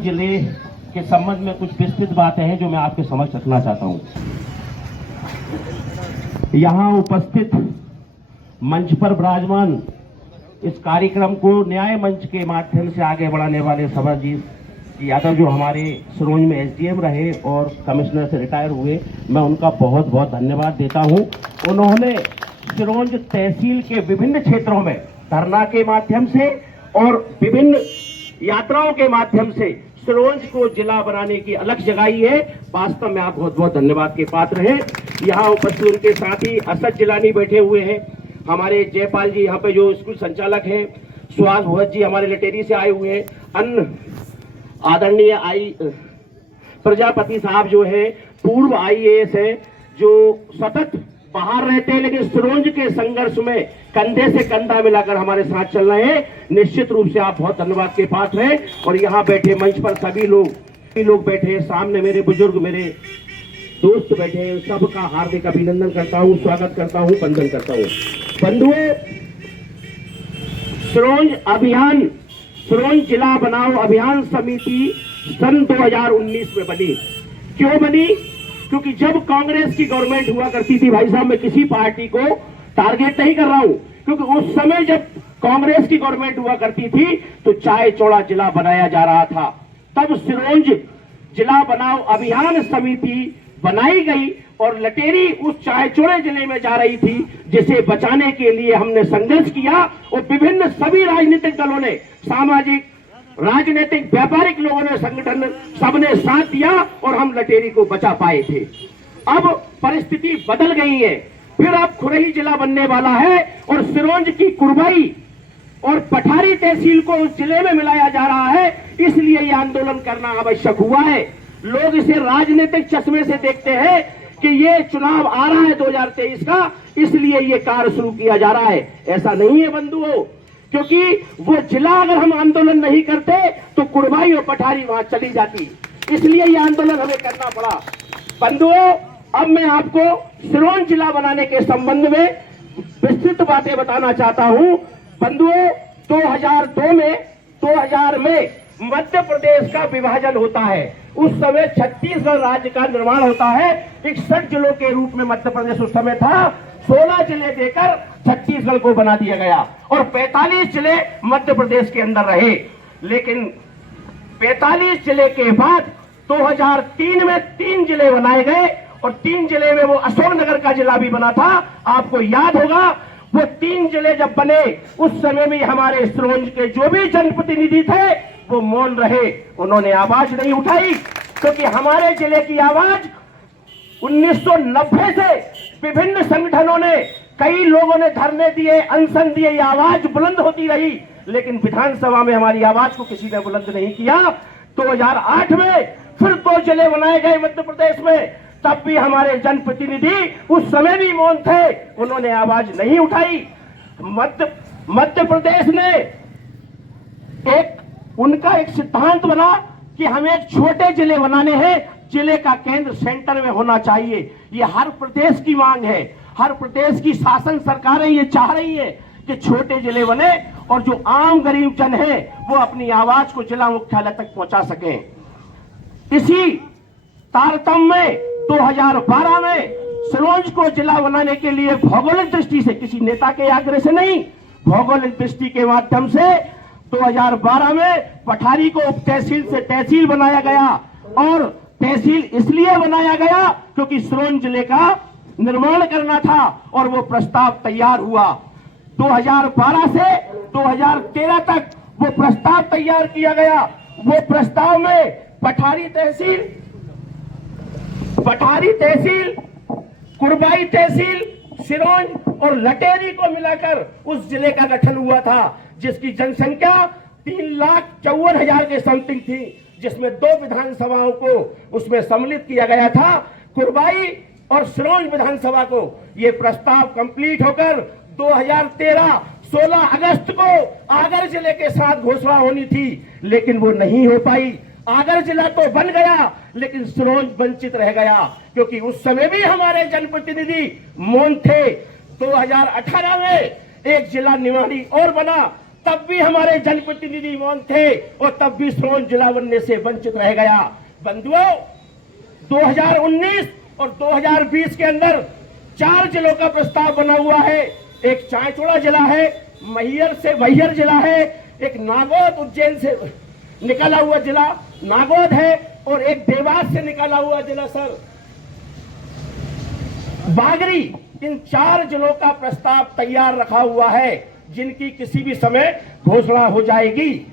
जिले के संबंध में कुछ विस्तृत बातें हैं जो मैं आपके समक्ष रखना चाहता हूं। यहां उपस्थित मंच पर विराजमान इस कार्यक्रम को न्याय मंच के माध्यम से आगे बढ़ाने वाले सभाजीत यादव जो हमारे सिरोंज में एसडीएम रहे और कमिश्नर से रिटायर हुए, मैं उनका बहुत बहुत धन्यवाद देता हूं। उन्होंने सिरोंज तहसील के विभिन्न क्षेत्रों में धरना के माध्यम से और विभिन्न यात्राओं के माध्यम से सिरोंज को जिला बनाने की अलग जगाई है। वास्तव में आप बहुत बहुत धन्यवाद के पात्र हैं। यहाँ उपस्थित उनके साथ ही असद जिलानी बैठे हुए हैं, हमारे जयपाल जी यहाँ पे जो स्कूल संचालक हैं, सुहास भगत जी हमारे लटेरी से आए हुए हैं, अन्य आदरणीय प्रजापति साहब जो है पूर्व IAS है, जो सतत बाहर रहते हैं लेकिन सिरोंज के संघर्ष में कंधे से कंधा मिलाकर हमारे साथ चल रहे हैं। निश्चित रूप से आप बहुत धन्यवाद के पात्र हैं। और यहाँ बैठे मंच पर सभी लोग बैठे हैं, सामने मेरे बुजुर्ग मेरे दोस्त बैठे हैं, सबका हार्दिक अभिनंदन करता हूँ, स्वागत करता हूँ, वंदन करता हूँ। बंधुओं, सिरोंज अभियान, सिरोंज जिला बनाओ अभियान समिति सन 2019 में बनी। क्यों बनी? क्योंकि जब कांग्रेस की गवर्नमेंट हुआ करती थी, भाई साहब मैं किसी पार्टी को टारगेट नहीं कर रहा हूं, क्योंकि उस समय जब कांग्रेस की गवर्नमेंट हुआ करती थी तो चाय चौड़ा जिला बनाया जा रहा था। तब सिरोंज जिला बनाओ अभियान समिति बनाई गई और लटेरी उस चाय चौड़े जिले में जा रही थी, जिसे बचाने के लिए हमने संघर्ष किया और विभिन्न सभी राजनीतिक दलों ने, सामाजिक राजनीतिक व्यापारिक लोगों ने, संगठन सबने साथ दिया और हम लटेरी को बचा पाए थे। अब परिस्थिति बदल गई है, फिर अब खुरही जिला बनने वाला है और सिरोंज की कुरबाई और पठारी तहसील को उस जिले में मिलाया जा रहा है। इसलिए यह आंदोलन करना आवश्यक हुआ है। लोग इसे राजनीतिक चश्मे से देखते हैं कि ये चुनाव आ रहा है 2023 का, इसलिए ये कार्य शुरू किया जा रहा है। ऐसा नहीं है बंधुओं, क्योंकि वो जिला अगर हम आंदोलन नहीं करते तो कुरबाई और पठारी वहां चली जाती, इसलिए ये आंदोलन हमें करना पड़ा। बंधुओं, अब मैं आपको सिरोंज जिला बनाने के संबंध में विस्तृत बातें बताना चाहता हूं। बंधुओं, 2000 में मध्य प्रदेश का विभाजन होता है। उस समय छत्तीसगढ़ राज्य का निर्माण होता है। 61 जिलों के रूप में मध्य प्रदेश उस समय था। 16 जिले देकर छत्तीसगढ़ को बना दिया गया और 45 जिले मध्य प्रदेश के अंदर रहे। लेकिन 45 जिले के बाद 2003 में 3 जिले बनाए गए और 3 जिले में वो अशोकनगर का जिला भी बना था। आपको याद होगा, वो 3 जिले जब बने उस समय में हमारे सिरोंज के जो भी जनप्रतिनिधि थे वो मौन रहे, उन्होंने आवाज नहीं उठाई, क्योंकि हमारे जिले की आवाज 1990 से विभिन्न संगठनों ने, कई लोगों ने धरने दिए, अनशन दिए, ये आवाज बुलंद होती रही, लेकिन विधानसभा में हमारी आवाज को किसी ने बुलंद नहीं किया। 2008 में फिर 2 जिले बनाए गए मध्य प्रदेश में, तब भी हमारे जनप्रतिनिधि उस समय भी मौन थे, उन्होंने आवाज नहीं उठाई। मध्य प्रदेश ने उनका एक सिद्धांत बना कि हमें एक छोटे जिले बनाने हैं, जिले का केंद्र सेंटर में होना चाहिए। ये हर प्रदेश की मांग है, हर प्रदेश की शासन सरकारें ये चाह रही है कि छोटे जिले बने और जो आम गरीब जन है वो अपनी आवाज को जिला मुख्यालय तक पहुंचा सकें। इसी तारतम्य में 2012 में सिरोंज को जिला बनाने के लिए भौगोलिक दृष्टि से, किसी नेता के आग्रह से नहीं, भौगोलिक दृष्टि के माध्यम से 2012 में पठारी को उप तहसील से तहसील बनाया गया। और तहसील इसलिए बनाया गया क्योंकि सिरोंज जिले का निर्माण करना था और वो प्रस्ताव तैयार हुआ। 2012 से 2013 तक वो प्रस्ताव तैयार किया गया। वो प्रस्ताव में पठारी तहसील, कुरबाई तहसील, सिरोंज और लटेरी को मिलाकर उस जिले का गठन हुआ था, जिसकी जनसंख्या 3,54,000 के समथिंग थी, जिसमें 2 विधानसभाओं को उसमें सम्मिलित किया गया था, कुरबाई और सिरोंज विधानसभा को। यह प्रस्ताव कंप्लीट होकर 2013 16 अगस्त को आगर जिले के साथ घोषणा होनी थी, लेकिन वो नहीं हो पाई। आगर जिला तो बन गया लेकिन सिरोंज वंचित रह गया, क्योंकि उस समय भी हमारे जनप्रतिनिधि मौन थे। 2018 में एक जिला निवाड़ी और बना, तब भी हमारे जनप्रतिनिधि मौन थे और तब भी सिरोंज जिला बनने से वंचित रह गया। बंधुओं, 2019 और 2020 के अंदर 4 जिलों का प्रस्ताव बना हुआ है। एक चांचौड़ा जिला है, मैहर से मैहर जिला है, एक नागौद उज्जैन से निकला हुआ जिला नागौद है और एक देवास से निकला हुआ जिला सर बागरी। इन 4 जिलों का प्रस्ताव तैयार रखा हुआ है, जिनकी किसी भी समय घोषणा हो जाएगी।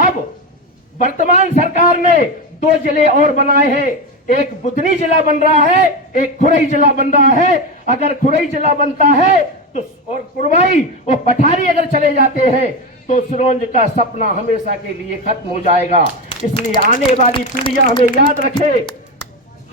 अब वर्तमान सरकार ने 2 जिले और बनाए हैं, एक बुधनी जिला बन रहा है, एक खुरई जिला बन रहा है। अगर खुरई जिला बनता है तो और कुरवाई और पठारी अगर चले जाते हैं तो सिरोंज का सपना हमेशा के लिए खत्म हो जाएगा। इसलिए आने वाली पीढ़ियां हमें याद रखे,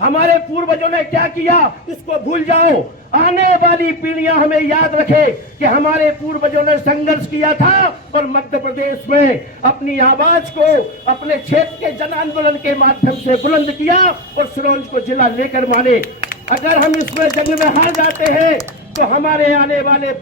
हमारे पूर्वजों ने क्या किया इसको भूल जाओ। आने वाली पीढ़ियां हमें याद रखे कि हमारे पूर्वजों ने संघर्ष किया था और मध्य प्रदेश में अपनी आवाज को अपने क्षेत्र के जन आंदोलन के माध्यम से बुलंद किया और सिरोंज को जिला लेकर माने। अगर हम इसमें जंग में हार जाते हैं तो हमारे आने वाले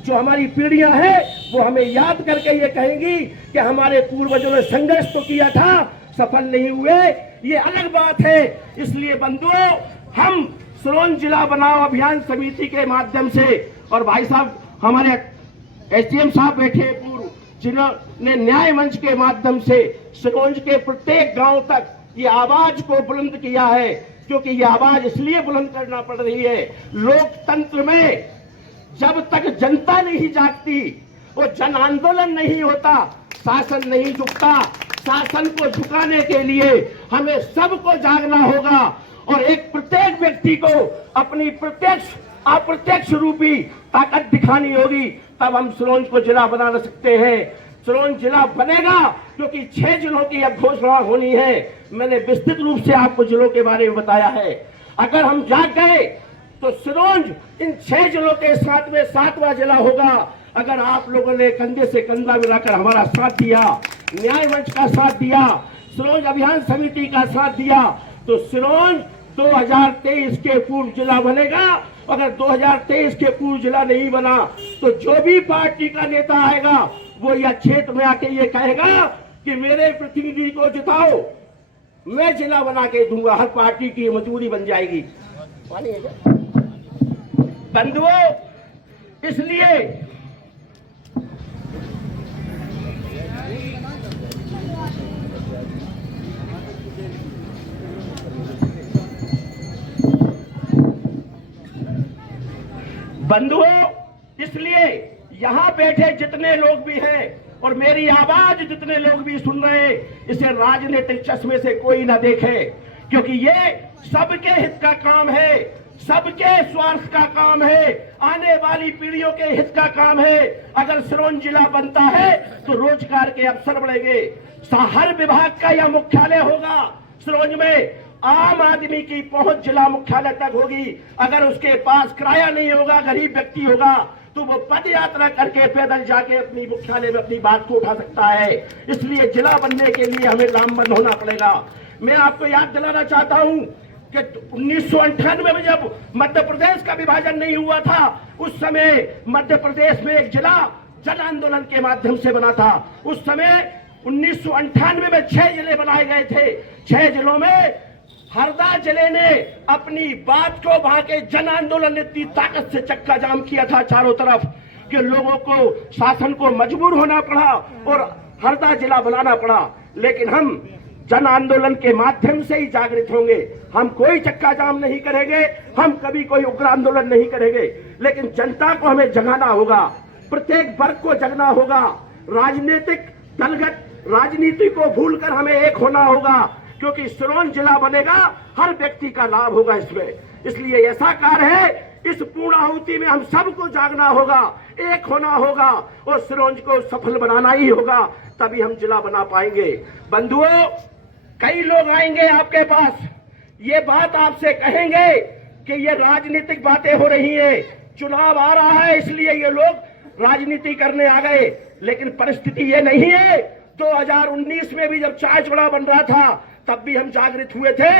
जो हमारी पीढ़ियां हैं वो हमें याद करके ये कहेंगी कि हमारे पूर्वजों ने संघर्ष तो किया था, सफल नहीं हुए। ये अलग बात है। इसलिए बंधुओं, हम सिरोंज जिला बनाओ अभियान समिति के माध्यम से और भाई साहब हमारे एसडीएम साहब बैठे पूर्व, जिन्होंने न्याय मंच के माध्यम से सिरोंज के प्रत्येक गांव तक ये आवाज को बुलंद किया है, क्योंकि ये आवाज इसलिए बुलंद करना पड़ रही है। लोकतंत्र में जब तक जनता नहीं जागती, वो जन आंदोलन नहीं होता, शासन नहीं झुकता। शासन को झुकाने के लिए हमें सबको जागना होगा और एक प्रत्येक व्यक्ति को अपनी प्रत्यक्ष अप्रत्यक्ष रूपी ताकत दिखानी होगी, तब हम सिरोंज को जिला बना सकते हैं। सिरोंज जिला बनेगा क्योंकि 6 जिलों की अब घोषणा होनी है। मैंने विस्तृत रूप से आपको जिलों के बारे में बताया है। अगर हम जाग गए तो सिरोंज इन 6 जिलों के साथ में 7वां जिला होगा। अगर आप लोगों ने कंधे से कंधा मिलाकर हमारा साथ दिया, न्याय मंच का साथ दिया, सिरोंज अभियान समिति का साथ दिया, तो सिरोंज 2023 के पूर्व जिला बनेगा। अगर 2023 के पूर्व जिला नहीं बना तो जो भी पार्टी का नेता आएगा वो यह क्षेत्र में आके ये कहेगा कि मेरे प्रतिनिधि को जिताओ, मैं जिला बना के दूंगा। हर पार्टी की मजबूरी बन जाएगी। बंधुओं, इसलिए यहां बैठे जितने लोग भी हैं और मेरी आवाज जितने लोग भी सुन रहे हैं, इसे राजनीतिक चश्मे से कोई ना देखे, क्योंकि ये सबके हित का काम है, सबके स्वार्थ का काम है, आने वाली पीढ़ियों के हित का काम है। अगर सिरोंज जिला बनता है तो रोजगार के अवसर बढ़ेंगे। हर विभाग का यह मुख्यालय होगा। सिरोंज में आम आदमी की पहुंच जिला मुख्यालय तक होगी। अगर उसके पास किराया नहीं होगा, गरीब व्यक्ति होगा, तो वो पद यात्रा करके पैदल जाके अपनी मुख्यालय में अपनी बात को उठा सकता है। इसलिए जिला बनने के लिए हमें लामबंद होना पड़ेगा। मैं आपको याद दिलाना चाहता हूं कि 1998 में जब मध्य प्रदेश का विभाजन नहीं हुआ था, उस समय मध्य प्रदेश में एक जिला जन आंदोलन के माध्यम से बना था। उस समय 1998 में 6 जिले बनाए गए थे। 6 जिलों में हरदा जिले ने अपनी बात को वहां के जन आंदोलन ने इतनी ताकत से चक्का जाम किया था चारों तरफ कि लोगों को, शासन को मजबूर होना पड़ा और हरदा जिला बनाना पड़ा। लेकिन हम जन आंदोलन के माध्यम से ही जागृत होंगे। हम कोई चक्का जाम नहीं करेंगे, हम कभी कोई उग्र आंदोलन नहीं करेंगे, लेकिन जनता को हमें जगाना होगा, प्रत्येक वर्ग को जगना होगा। राजनीतिक दलगत राजनीति को भूलकर हमें एक होना होगा, क्योंकि सिरोंज जिला बनेगा, हर व्यक्ति का लाभ होगा इसमें। इसलिए ऐसा कार्य है, इस पूर्ण आहुति में हम सबको जागना होगा, एक होना होगा और सिरोंज को सफल बनाना ही होगा, तभी हम जिला बना पाएंगे। बंधुओं, कई लोग आएंगे आपके पास, ये बात आपसे कहेंगे कि ये राजनीतिक बातें हो रही है, चुनाव आ रहा है इसलिए ये लोग राजनीति करने आ गए, लेकिन परिस्थिति ये नहीं है। 2019 में भी जब चांचौड़ा बन रहा था तब भी हम जागृत हुए थे।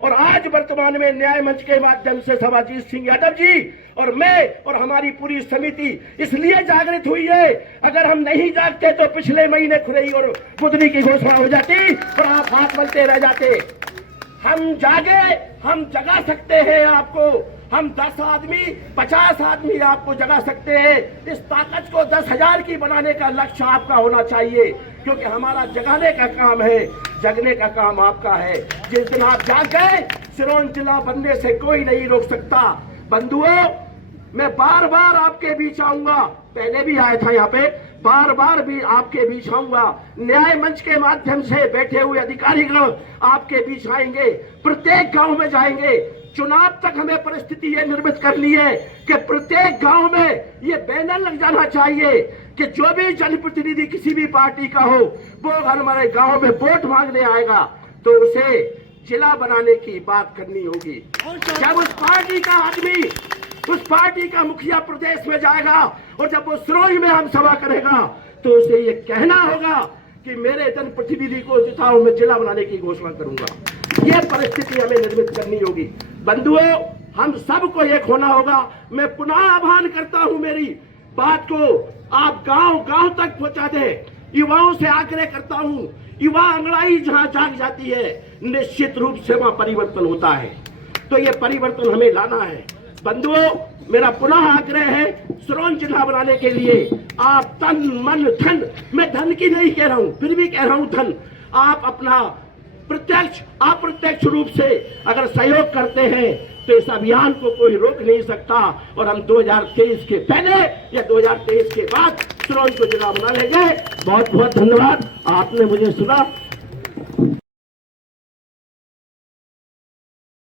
और आज वर्तमान में न्याय मंच के माध्यम से सभाजीत सिंह यादव जी और मैं और हमारी पूरी समिति इसलिए जागृत हुई है। अगर हम नहीं जागते तो पिछले महीने खुरई और बुधनी की घोषणा हो जाती और आप हाथ मलते रह जाते। हम जागे, हम जगा सकते हैं आपको। हम 10 आदमी 50 आदमी आपको जगा सकते हैं। इस ताकत को 10,000 की बनाने का लक्ष्य आपका होना चाहिए, क्योंकि हमारा जगाने का काम है, जगने का काम आपका है। जिस दिन आप जाग गए, सिरोंज जिला बनने से कोई नहीं रोक सकता। बंधुओं, मैं बार बार आपके बीच आऊंगा, पहले भी आया था यहाँ पे, बार बार भी आपके बीच आऊंगा। न्याय मंच के माध्यम से बैठे हुए अधिकारीगण आपके बीच आएंगे, प्रत्येक गांव में जाएंगे। चुनाव तक हमें परिस्थिति ये निर्मित करनी है कि प्रत्येक गांव में ये बैनर लग जाना चाहिए कि जो भी जनप्रतिनिधि किसी भी पार्टी का हो, वो हमारे गांव में वोट मांगने आएगा तो उसे जिला बनाने की बात करनी होगी। जब उस पार्टी का आदमी, उस पार्टी का मुखिया प्रदेश में जाएगा और जब वो सिरोंज में हम सभा करेगा तो उसे ये कहना होगा कि मेरे जनप्रतिनिधि को जिताओ, मैं जिला बनाने की घोषणा करूंगा। ये परिस्थिति हमें निर्मित करनी होगी। बंधुओं, हम सबको एक होना होगा। मैं पुनः आह्वान करता हूं, मेरी बात को आप गांव गांव तक पहुंचा दें। युवाओं से आग्रह करता हूं, युवा अंगड़ाई जहां जाग जाती है, निश्चित रूप से वहां परिवर्तन होता है। तो ये परिवर्तन हमें लाना है। बंधुओं, मेरा पुनः आग्रह है, सिरोंज जिला बनाने के लिए आप तन मन धन, मैं धन की नहीं कह रहा हूं, फिर भी कह रहा हूं धन, आप अपना प्रत्यक्ष अप्रत्यक्ष रूप से अगर सहयोग करते हैं तो इस अभियान को कोई रोक नहीं सकता। और हम 2023 के पहले या 2023 के बाद सिरोंज को जिला बना लेंगे। बहुत बहुत धन्यवाद, आपने मुझे सुना।